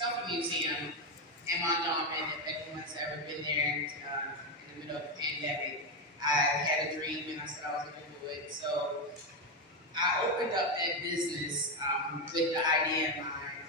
Selfie Museum in Mondawmin. If anyone's ever been there in the middle of the pandemic, I had a dream and I said I was going to do it. So I opened up that business with the idea in mind.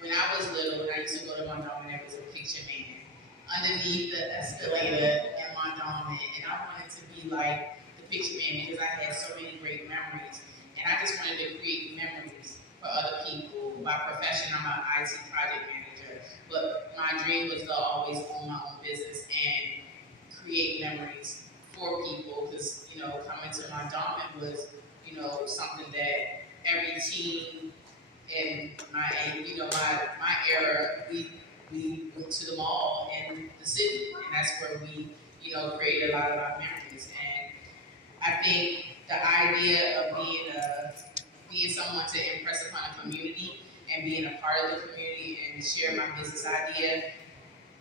When I was little, when I used to go to Mondawmin, there was a picture man underneath the escalator in Mondawmin, and I wanted to be like the picture man because I had so many great memories, and I just wanted to create memories for other people. By profession, I'm an IT project manager, but my dream was to always own my own business and create memories for people because, coming to Mondawmin was, something that every teen in my era, we went to the mall in the city, and that's where we, created a lot of our memories. And I think the idea of being someone to impress upon a community and being a part of the community and share my business idea,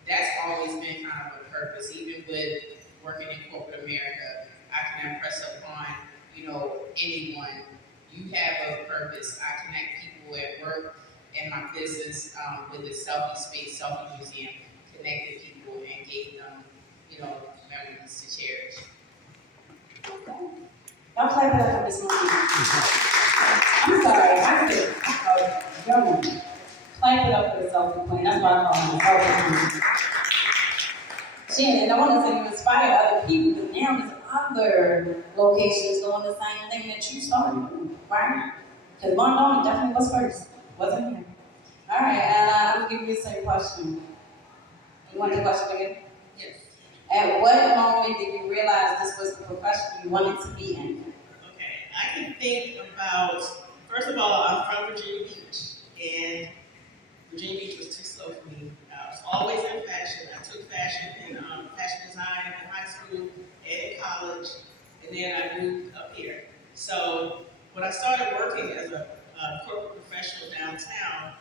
that's always been kind of a purpose. Even with working in corporate America, I can impress upon, anyone. You have a purpose. I connect people at work and my business with the Selfie Space, Selfie Museum, connected people and gave them, memories to cherish. Y'all clap it up for Miss Monkey. I'm sorry, I did. Young woman. Clap it up for the Selfie Queen. That's why I call her the Selfie Queen. Shannon, I want to say you inspire other people, but now there's other locations doing the same thing that you started, right? Because Mondawmin definitely was first, wasn't it? All right, and I'm going to give you the same question. You want the question again? Yes. At what moment did you realize this was the profession you wanted to be in? Okay, I can think about, first of all, I'm from Virginia Beach, and Virginia Beach was too slow for me. I was always in fashion. I took fashion in fashion design in high school and in college, and then I moved up here. So when I started working as a corporate professional downtown,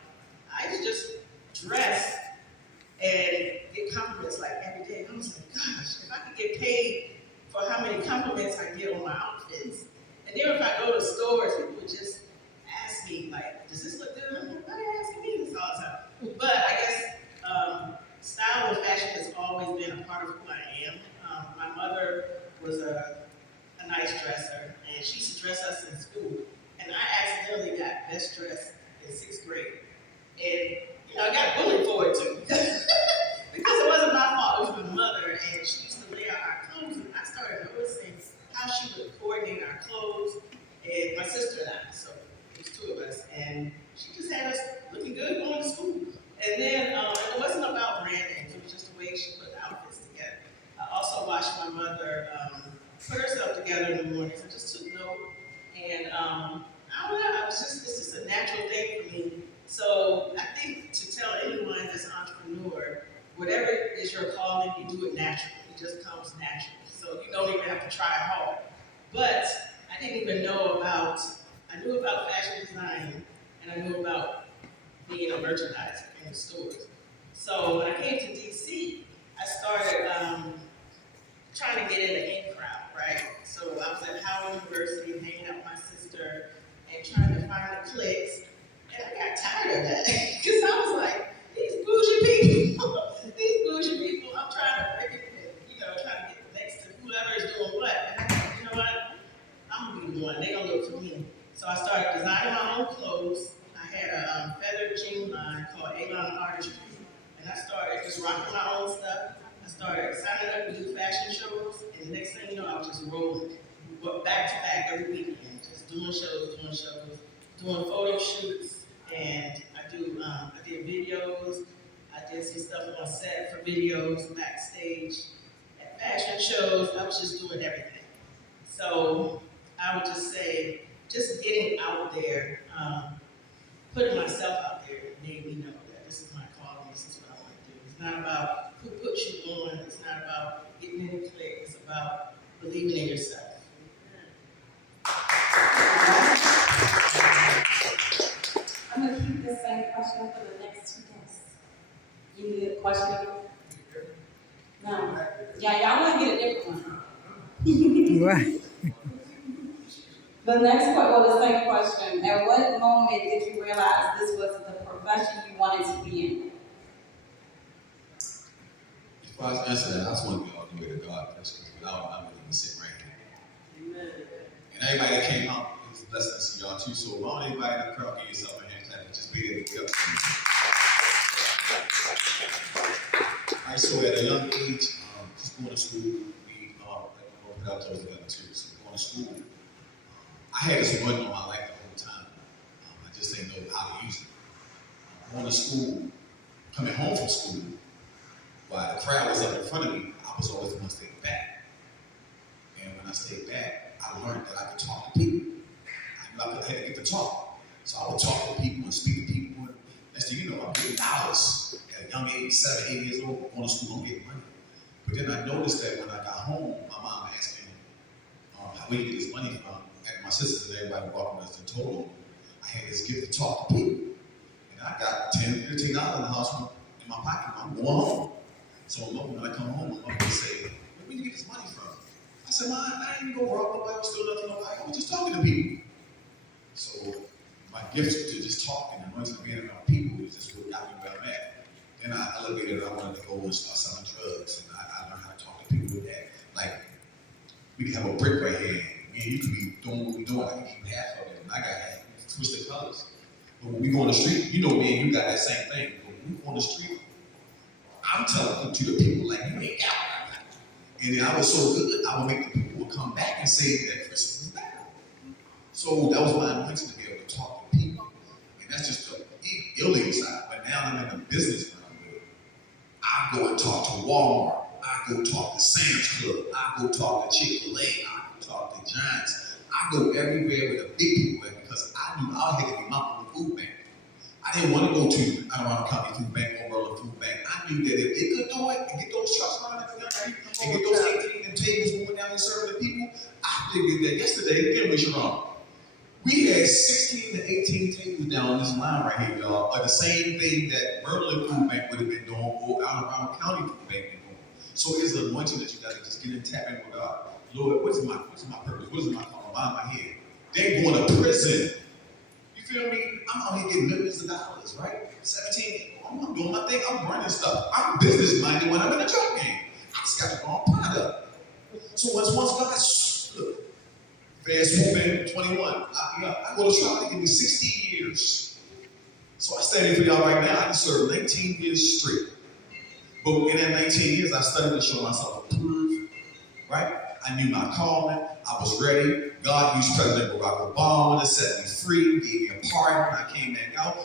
I used to just dress and get compliments like every day. I was like, gosh, if I could get paid for how many compliments I get on my outfits. And then if I go to stores, people would just ask me, like, does this look good? I'm like, why are they asking me this all the time? But I guess style and fashion has always been a part of who I am. My mother was a nice dresser, and she used to dress us in school. And I accidentally got best dressed in 6th grade. And, I got bullied for it too. Because it wasn't my fault, it was my mother, and she used to lay out our clothes, and I started noticing how she would coordinate our clothes, and my sister and I, so it was 2 of us, and she just had us looking good going to school. And then it wasn't about branding, it was just the way she put the outfits together. I also watched my mother put herself together in the mornings. I just took note, and I don't know, it's just a natural thing for me. So I think to tell anyone that's an entrepreneur, whatever is your calling, you do it naturally. It just comes naturally. So you don't even have to try hard. But I didn't even I knew about fashion design, and I knew about being a merchandiser in the stores. So when I came to DC, I started trying to get in the in crowd, right? So I was at Howard University hanging out with my sister and trying to find the cliques. And I got tired of that because I was like, these bougie people, I'm trying to get next to whoever is doing what. And I thought, you know what? I'm gonna be the one. They gonna look for me. So I started designing my own clothes. I had a feathered jean line called Avon Artistry, and I started just rocking my own stuff. I started signing up to do fashion shows, and the next thing you know, I was just rolling, back to back every weekend, just doing shows, doing photo shoots. And I did videos. I did some stuff on set for videos, backstage, at fashion shows. I was just doing everything. So I would just say, just getting out there, putting myself out there made me know that this is my calling, this is what I want to do. It's not about who puts you on, it's not about getting in a clique, it's about believing in yourself. I'm going to keep this same question for the next 2 guests. You need a question again? No. Yeah, y'all want to get a different one. Right. The same question. At what moment did you realize this was the profession you wanted to be in? Before I answer that, I just want to be all the way to God, because I'm going to sit right here. Amen. And everybody that came out, it was a blessing to see y'all too. So, why don't everybody in the crowd give yourself a hand clap and just be there to get up to me. All right, so at a young age, just going to school, we put our toes together too. So, going to school, I had this one on my life the whole time. I just didn't know how to use it. Going to school, coming home from school, while the crowd was up in front of me, I was always the one to stay back. And when I stayed back, I learned that I could talk to people. I had to get to talk. So I would talk to people and speak to people. And next thing you know, I'm getting dollars at a young age, 7, 8 years old, going to school, I'm getting money. But then I noticed that when I got home, my mom asked me, where do you get this money from? And my sisters and everybody walking us and told them I had this gift to talk to people. And I got $10, $15 in the house in my pocket. I'm going home. So when I come home, my mom would say, where do you get this money from? I said, Mom, I ain't go rob nobody, I still nothing nobody. I was just talking to people. So my gift to just talking and wanting to be around people is just what got me where I'm at. Then I elevated, I wanted to go and start selling drugs, and I learned how to talk to people with that. Like, we can have a brick right here, and you can be doing what we're doing, I can keep half of it, and I got half, twisted colors. But when we go on the street, you know me and you got that same thing. But when we go on the street, I'm telling to the people like, you ain't got it. And then I was so good, I would make the people come back and say that Christmas is better. So that was my intention, to be able to talk to people. And that's just the illegal side. But now I'm in the business realm where I go and talk to Walmart. I go talk to Sam's Club. I go talk to Chick-fil-A. I go talk to Giants. I go everywhere where the big people are, because I knew I had to be my own food bank. I didn't want to go to Anne Arundel County Food Bank or Maryland Food Bank. I knew that if they could do it and get those trucks running every night and get those 18 tables moving down and serving the people, I figured that yesterday, again, was wrong. We had 16 to 18 tables down this line right here, y'all, of the same thing that Maryland Food Bank would have been doing or Anne Arundel County Food Bank been doing. So it's a anointing that you got to just get in, tap in with God. Lord, what is my purpose? What is my calling? Why am I here? They're going to prison. You feel me? I'm out here getting millions of dollars, right? 17, I'm doing my thing, I'm running stuff. I'm business minded when I'm in the drug game. I just got the wrong product. So once God, look, fast moving, 21. I go to trial, they give me 60 years. So I stand here for y'all right now, I can serve 19 years straight. But in that 19 years, I studied to show myself approved, right? I knew my calling, I was ready. God used President Barack Obama to set me free, gave me a pardon. I came back out.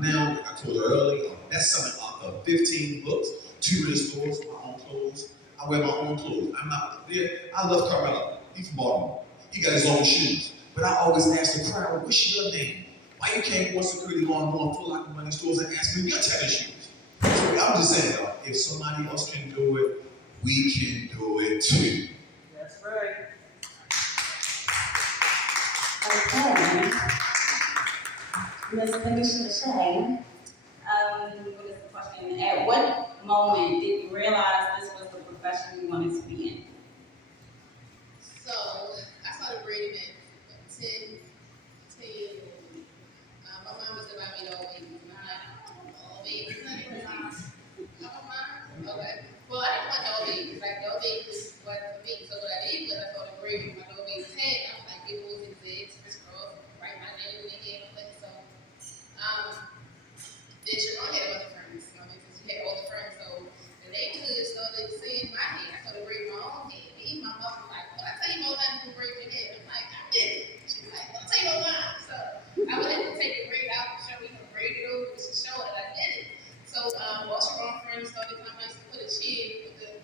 Now, I told her earlier, I'm best-selling author of 15 books, 2 in the stores, my own clothes. I wear my own clothes. I'm not there. I love Carmelo. He's from Baltimore. He got his own shoes. But I always ask the crowd, what's your name? Why you can't go on security going full locker money stores and ask me your tennis shoes? So I'm just saying, y'all, if somebody else can do it, we can do it too. That's right. Okay. Ms. Tanisha Lachey, what is the question? At what moment did you realize this was the profession you wanted to be in? So I started braiding at 10 years old. My mom was about me to all babies. And I'm like, all babies, okay. Well, I didn't want no babies. Like, no babies wasn't for me. So what I did was I started braiding my no baby's head. I was like, give boys and zigs, crisscross, write my name in the head, and so. Then Sharon had other friends. You know, because she had older friends. So the neighborhood started seeing my head. I started braiding my own head. Even my mom was like, well, I tell you more time to braid your head. I'm like, I did it. She's like, well, I'll tell you no line. So I would have to take the braid out and show me her braid it over to show that I did it. So while Sharon's friends started coming, I used to put a chair, put the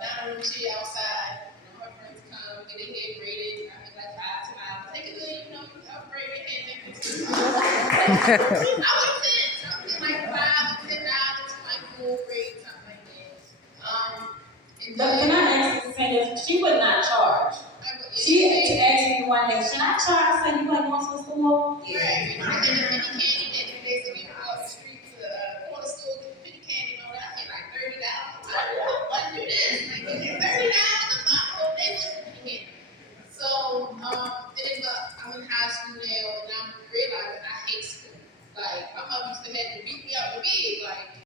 dining room chair outside. You know, her friends come, get their hair braided. I make like $5 to $9. Take it good, you know, I'll braid your hair. I